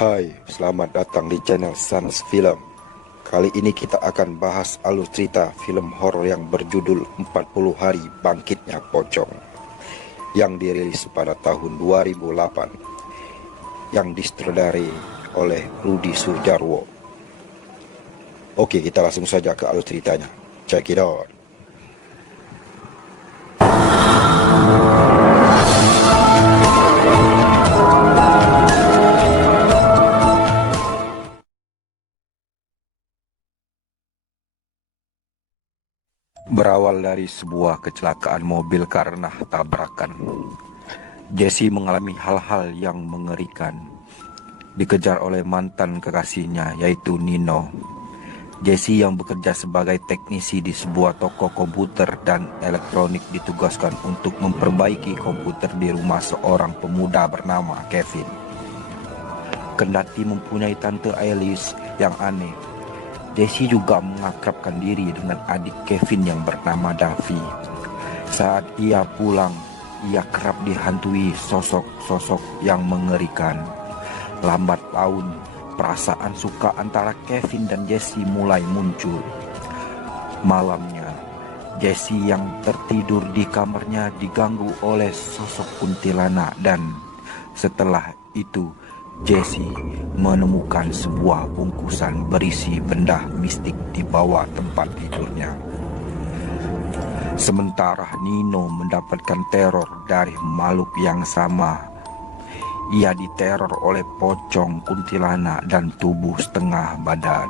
Hai, selamat datang di channel Sans Film. Kali ini kita akan bahas alur cerita film horor yang berjudul 40 Hari Bangkitnya Pocong yang dirilis pada tahun 2008 yang disutradarai oleh Rudi Sudjarwo. Oke, kita langsung saja ke alur ceritanya. Check it out. Berawal dari sebuah kecelakaan mobil karena tabrakan, Jesse mengalami hal-hal yang mengerikan. Dikejar oleh mantan kekasihnya yaitu Nino. Jesse yang bekerja sebagai teknisi di sebuah toko komputer dan elektronik ditugaskan untuk memperbaiki komputer di rumah seorang pemuda bernama Kevin. Kendati mempunyai tante Alice yang aneh, Jesse juga mengakrabkan diri dengan adik Kevin yang bernama Davi. Saat ia pulang, ia kerap dihantui sosok-sosok yang mengerikan. Lambat laun, perasaan suka antara Kevin dan Jesse mulai muncul. Malamnya, Jesse yang tertidur di kamarnya diganggu oleh sosok kuntilanak dan setelah itu Jesse menemukan sebuah bungkusan berisi benda mistik di bawah tempat tidurnya. Sementara Nino mendapatkan teror dari makhluk yang sama. Ia diteror oleh pocong, kuntilanak, dan tubuh setengah badan.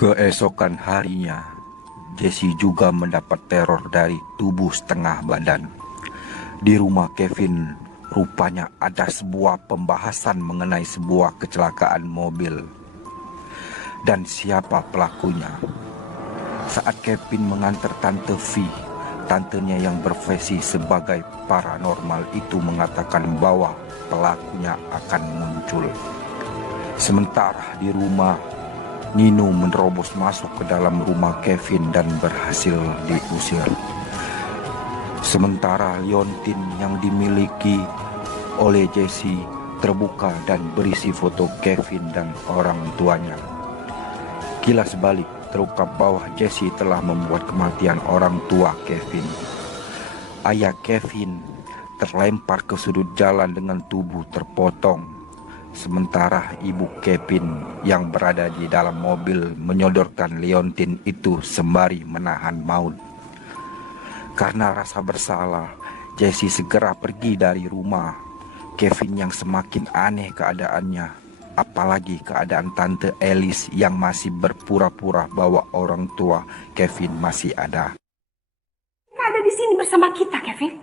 Keesokan harinya, Jesse juga mendapat teror dari tubuh setengah badan. Di rumah Kevin, rupanya ada sebuah pembahasan mengenai sebuah kecelakaan mobil. Dan siapa pelakunya? Saat Kevin mengantar Tante V, tantenya yang berprofesi sebagai paranormal itu mengatakan bahwa pelakunya akan muncul. Sementara di rumah, Nino menerobos masuk ke dalam rumah Kevin dan berhasil diusir. Sementara liontin yang dimiliki oleh Jesse terbuka dan berisi foto Kevin dan orang tuanya. Kilas balik terungkap bahwa Jesse telah membuat kematian orang tua Kevin. Ayah Kevin terlempar ke sudut jalan dengan tubuh terpotong. Sementara ibu Kevin yang berada di dalam mobil menyodorkan liontin itu sembari menahan maut. Karena rasa bersalah, Jesse segera pergi dari rumah. Kevin yang semakin aneh keadaannya, apalagi keadaan Tante Alice yang masih berpura-pura bahwa orang tua Kevin masih ada. Ada di sini bersama kita, Kevin.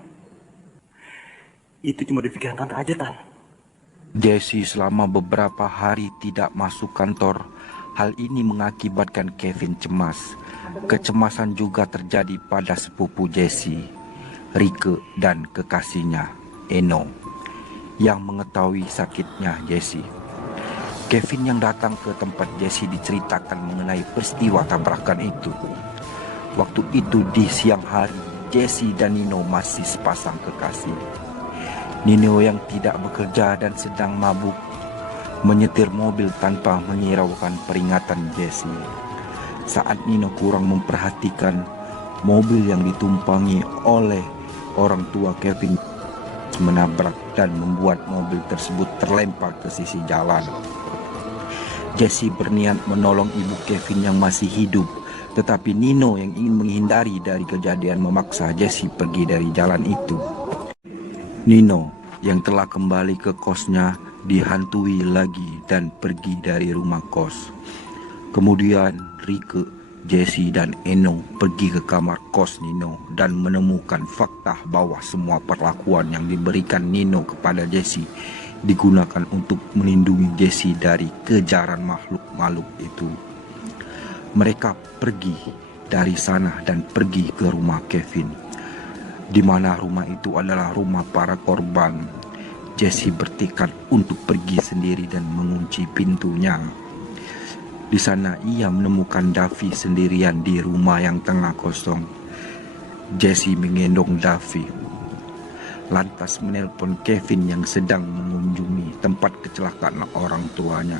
Itu cuma di pikiran tante aja, Tan. Jesse selama beberapa hari tidak masuk kantor. Hal ini mengakibatkan Kevin cemas. Kecemasan juga terjadi pada sepupu Jesse, Rike, dan kekasihnya, Eno, yang mengetahui sakitnya Jesse. Kevin yang datang ke tempat Jesse diceritakan mengenai peristiwa tabrakan itu. Waktu itu di siang hari, Jesse dan Nino masih sepasang kekasih. Nino yang tidak bekerja dan sedang mabuk menyetir mobil tanpa menghiraukan peringatan Jesse. Saat Nino kurang memperhatikan, mobil yang ditumpangi oleh orang tua Kevin menabrak dan membuat mobil tersebut terlempar ke sisi jalan. Jesse berniat menolong ibu Kevin yang masih hidup, tetapi Nino yang ingin menghindari dari kejadian memaksa Jesse pergi dari jalan itu. Nino yang telah kembali ke kosnya dihantui lagi dan pergi dari rumah kos. Kemudian Rike, Jesse, dan Eno pergi ke kamar kos Nino dan menemukan fakta bahwa semua perlakuan yang diberikan Nino kepada Jesse digunakan untuk melindungi Jesse dari kejaran makhluk-makhluk itu. Mereka pergi dari sana dan pergi ke rumah Kevin, di mana rumah itu adalah rumah para korban. Jesse bertekad untuk pergi sendiri dan mengunci pintunya. Di sana ia menemukan Davi sendirian di rumah yang tengah kosong. Jesse menggendong Davi, lantas menelpon Kevin yang sedang mengunjungi tempat kecelakaan orang tuanya.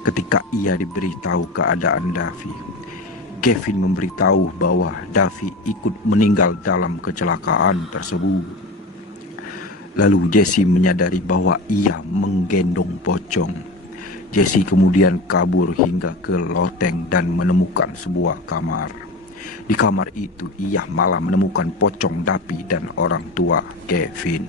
Ketika ia diberitahu keadaan Davi, Kevin memberitahu bahwa Davi ikut meninggal dalam kecelakaan tersebut. Lalu Jesse menyadari bahwa ia menggendong pocong. Jesse kemudian kabur hingga ke loteng dan menemukan sebuah kamar. Di kamar itu ia malah menemukan pocong Davi dan orang tua Kevin.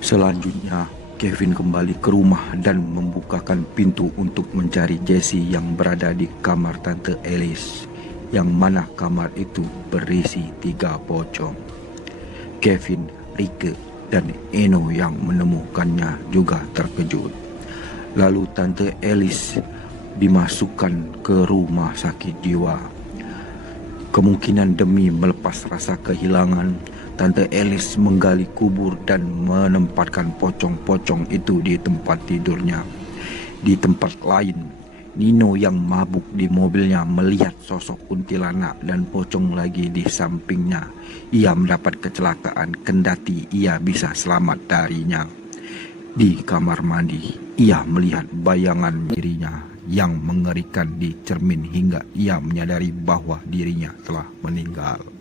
Selanjutnya Kevin kembali ke rumah dan membukakan pintu untuk mencari Jesse yang berada di kamar Tante Alice, yang mana kamar itu berisi 3 pocong. Kevin, Rike, dan Eno yang menemukannya juga terkejut. Lalu Tante Alice dimasukkan ke rumah sakit jiwa. Kemungkinan demi melepas rasa kehilangan, Tante Alice menggali kubur dan menempatkan pocong-pocong itu di tempat tidurnya. Di tempat lain, Nino yang mabuk di mobilnya melihat sosok kuntilanak dan pocong lagi di sampingnya. Ia mendapat kecelakaan kendati ia bisa selamat darinya. Di kamar mandi, ia melihat bayangan dirinya yang mengerikan di cermin hingga ia menyadari bahwa dirinya telah meninggal.